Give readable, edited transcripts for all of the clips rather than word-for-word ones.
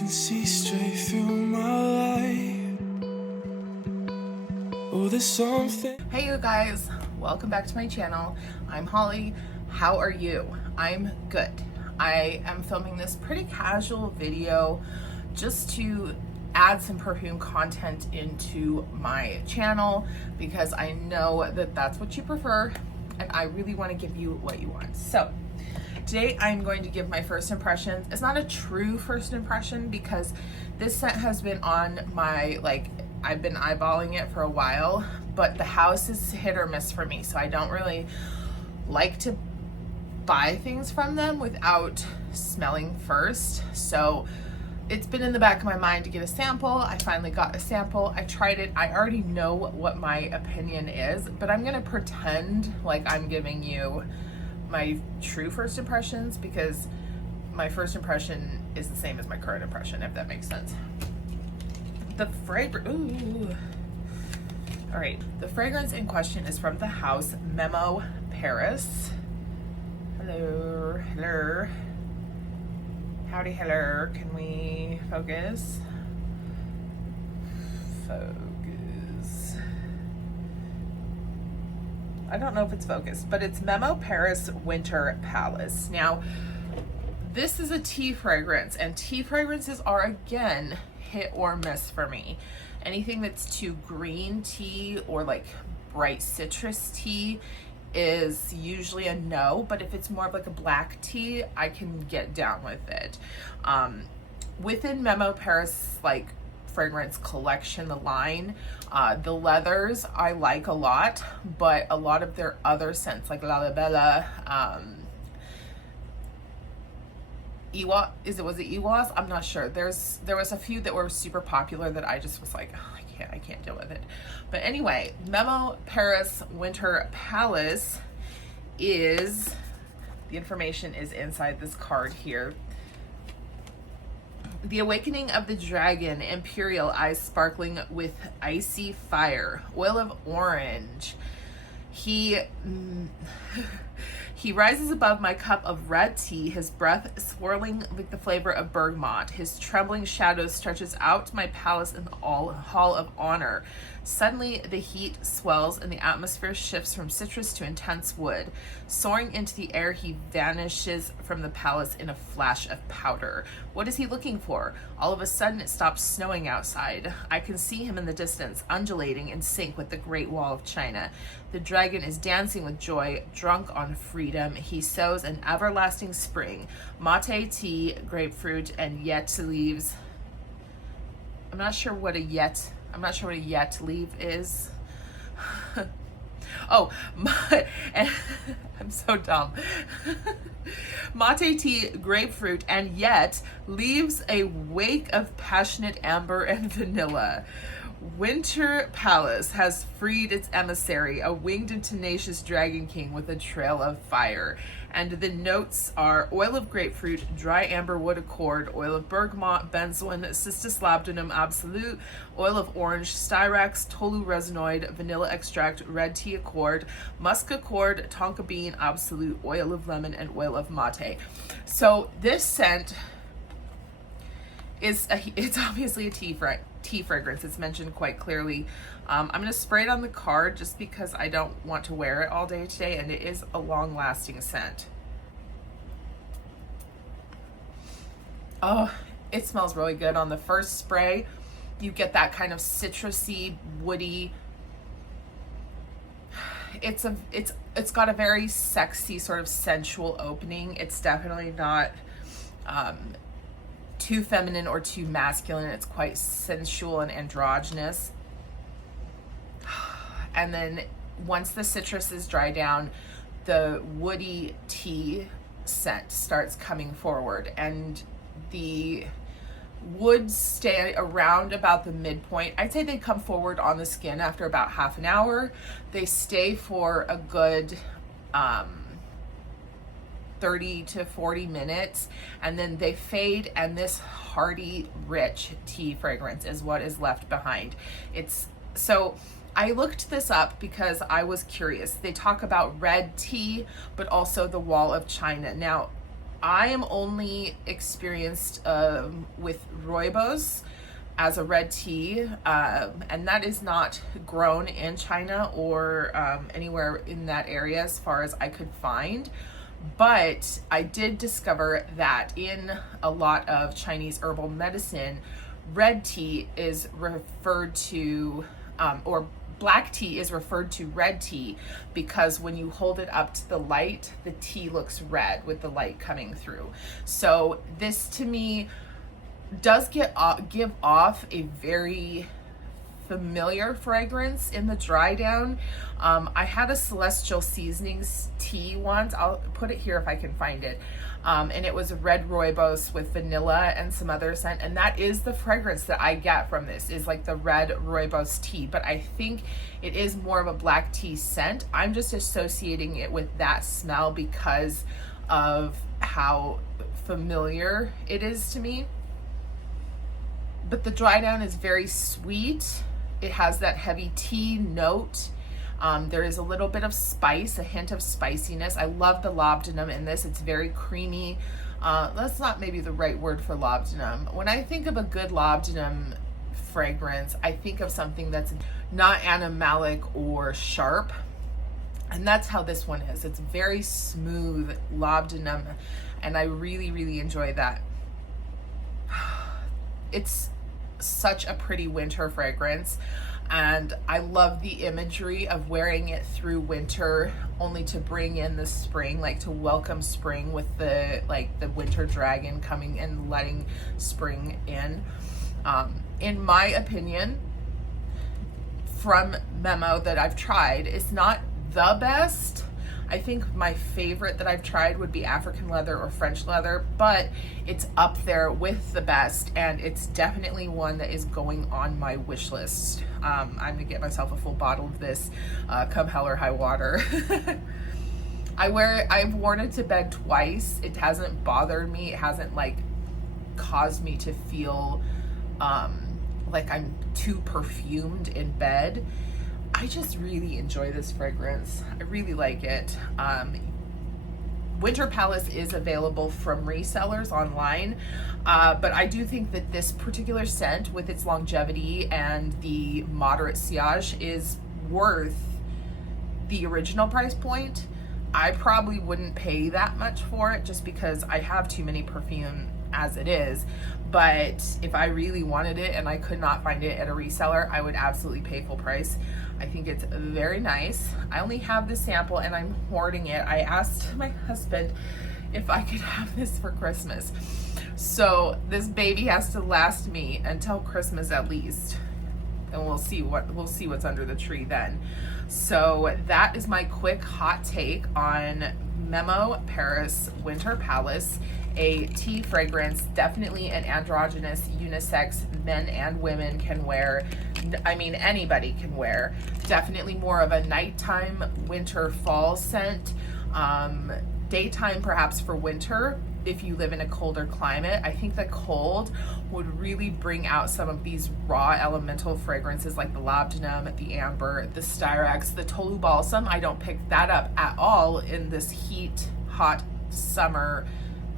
can see straight through my life. Oh, there's something. Hey you guys, welcome back to my channel. I'm Holly. How are you? I'm good. I am filming this pretty casual video just to add some perfume content into my channel because I know that that's what you prefer and I really want to give you what you want. So today I'm going to give my first impressions. It's not a true first impression because this scent has been on my, I've been eyeballing it for a while, but the house is hit or miss for me. So I don't really like to buy things from them without smelling first. So it's been in the back of my mind to get a sample. I finally got a sample. I tried it. I already know what my opinion is, but I'm gonna pretend like I'm giving you my true first impressions because my first impression is the same as my current impression, if that makes sense. The fragrance, ooh. All right, the fragrance in question is from the house Memo Paris. Hello, hello. Howdy, hello. Can we focus? Focus. I don't know if it's focused, but it's Memo Paris Winter Palace. Now, this is a tea fragrance, and tea fragrances are, again, hit or miss for me. Anything that's too green tea or like bright citrus tea is usually a no, but if it's more of like a black tea, I can get down with it. Within Memo Paris fragrance collection, the line, the leathers I like a lot, but a lot of their other scents like La Bella, was it Ewas? I'm not sure. There was a few that were super popular that I just was like, oh, I can't deal with it. But anyway, Memo Paris Winter Palace is, the information is inside this card here. The awakening of the dragon, imperial eyes sparkling with icy fire, oil of orange. He rises above my cup of red tea, his breath swirling like the flavor of bergamot. His trembling shadow stretches out my palace in the hall of honor. Suddenly, the heat swells and the atmosphere shifts from citrus to intense wood. Soaring into the air, he vanishes from the palace in a flash of powder. What is he looking for? All of a sudden, it stops snowing outside. I can see him in the distance, undulating in sync with the Great Wall of China. The dragon is dancing with joy, drunk on freedom. He sows an everlasting spring. Mate, tea, grapefruit, and yet leaves. I'm not sure what a yet leaf is. Oh, I'm so dumb. Mate, tea, grapefruit, and yet leaves a wake of passionate amber and vanilla. Winter Palace has freed its emissary, a winged and tenacious dragon king with a trail of fire. And the notes are oil of grapefruit, dry amber wood accord, oil of bergamot, benzoin, cistus labdanum absolute, oil of orange, styrax, tolu resinoid, vanilla extract, red tea accord, musk accord, tonka bean absolute, oil of lemon, and oil of mate. So this scent it's obviously a tea fragrance. It's mentioned quite clearly. I'm going to spray it on the card just because I don't want to wear it all day today, and it is a long-lasting scent. Oh, it smells really good. On the first spray, you get that kind of citrusy, woody. It's got a very sexy, sort of sensual opening. It's definitely not too feminine or too masculine. It's quite sensual and androgynous. And then once the citrus is dry down, the woody tea scent starts coming forward, and the woods stay around about the midpoint. I'd say they come forward on the skin after about half an hour. They stay for a good 30 to 40 minutes, and then they fade, and this hearty, rich tea fragrance is what is left behind. So I looked this up because I was curious. They talk about red tea, but also the Wall of China. Now, I am only experienced with rooibos as a red tea, and that is not grown in China or anywhere in that area as far as I could find. But I did discover that in a lot of Chinese herbal medicine, red tea is referred to, or black tea is referred to red tea, because when you hold it up to the light, the tea looks red with the light coming through. So this to me does give off a very familiar fragrance in the dry down. I had a Celestial Seasonings tea once. I'll put it here if I can find it. And it was a red rooibos with vanilla and some other scent. And that is the fragrance that I get from this, is like the red rooibos tea. But I think it is more of a black tea scent. I'm just associating it with that smell because of how familiar it is to me. But the dry down is very sweet. It has that heavy tea note. There is a little bit of spice, a hint of spiciness. I love the labdanum in this. It's very creamy. That's not maybe the right word for labdanum. When I think of a good labdanum fragrance, I think of something that's not animalic or sharp. And that's how this one is. It's very smooth labdanum, and I really, really enjoy that. It's such a pretty winter fragrance, and I love the imagery of wearing it through winter only to bring in the spring, like to welcome spring with the winter dragon coming and letting spring in. In my opinion, from Memo that I've tried, it's not the best. I think my favorite that I've tried would be African leather or French leather, but it's up there with the best, and it's definitely one that is going on my wish list. I'm gonna get myself a full bottle of this, come hell or high water. I've worn it to bed twice. It hasn't bothered me. It hasn't like caused me to feel like I'm too perfumed in bed. I just really enjoy this fragrance. I really like it. Winter Palace is available from resellers online, but I do think that this particular scent, with its longevity and the moderate sillage, is worth the original price point. I probably wouldn't pay that much for it just because I have too many perfume as it is. But if I really wanted it and I could not find it at a reseller, I would absolutely pay full price. I think it's very nice. I only have the sample and I'm hoarding it. I asked my husband if I could have this for Christmas. So this baby has to last me until Christmas at least. And we'll see what's under the tree then. So that is my quick hot take on Memo Paris Winter Palace, a tea fragrance, definitely an androgynous, unisex, men and women can wear. I mean, anybody can wear. Definitely more of a nighttime, winter, fall scent. Daytime perhaps for winter if you live in a colder climate. I think the cold would really bring out some of these raw elemental fragrances like the labdanum, the amber, the styrax, the tolu balsam. I don't pick that up at all in this hot summer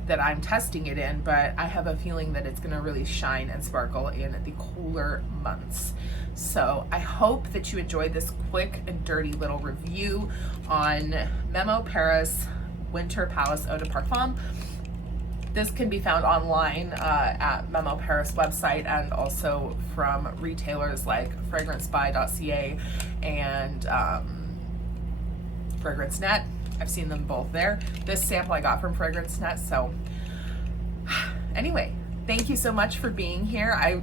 that I'm testing it in, but I have a feeling that it's gonna really shine and sparkle in the cooler months. So I hope that you enjoyed this quick and dirty little review on Memo Paris Winter Palace Eau de Parfum. This can be found online at Memo Paris website, and also from retailers like fragrancebuy.ca and FragranceNet. I've seen them both there. This sample I got from FragranceNet. So anyway, thank you so much for being here.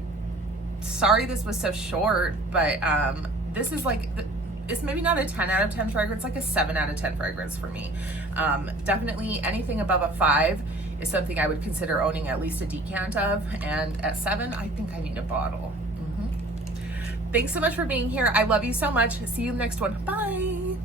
Sorry this was so short, but this is like, it's maybe not a 10 out of 10 fragrance, like a 7 out of 10 fragrance for me. Definitely anything above a 5 is something I would consider owning at least a decant of, and at 7, I think I need a bottle. Thanks so much for being here. I love you so much. See you next one. Bye.